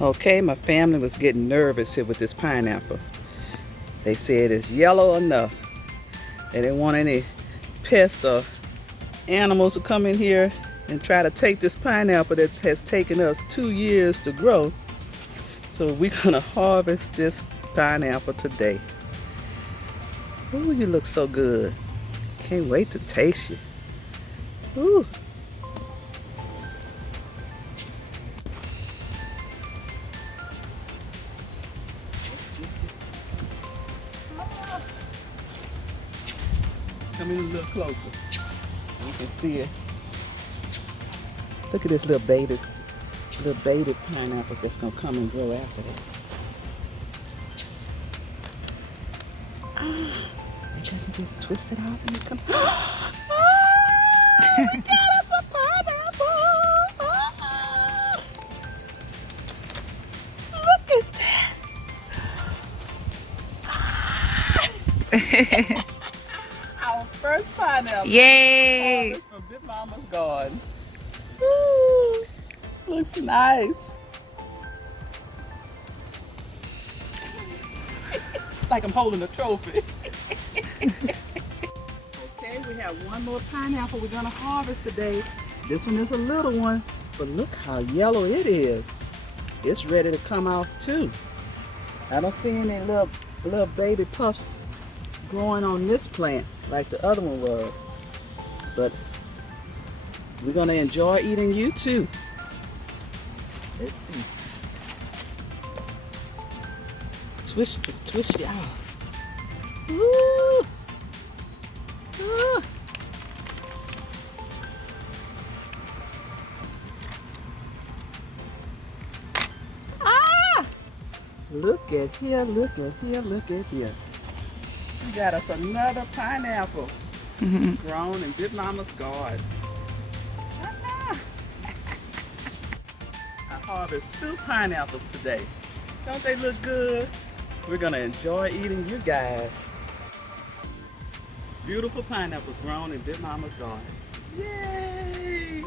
Okay, my family was getting nervous here with this pineapple. They said it's yellow enough. They didn't want any pests or animals to come in here and try to take this pineapple that has taken us 2 years to grow. So we're gonna harvest this pineapple today. Ooh, you look so good. Can't wait to taste you. Ooh. Come in a little closer. You can see it. Look at this little baby pineapples that's gonna come and grow after that. I can just twist it off and it comes. Oh, we got us a pineapple! Oh, look at that! Our first pineapple. Yay! From Big Mama's garden. Woo, looks nice. Like I'm holding a trophy. Okay, we have one more pineapple we're gonna harvest today. This one is a little one, but look how yellow it is. It's ready to come off too. I don't see any little baby puffs growing on this plant like the other one was. But we're gonna enjoy eating you too. Let's see. Just twist it out. Ooh. Ooh. Ah! Look at here, look at here, look at here. We got us another pineapple grown in Big Mama's garden. I harvest 2 pineapples today. Don't they look good? We're gonna enjoy eating you guys. Beautiful pineapples grown in Big Mama's garden. Yay!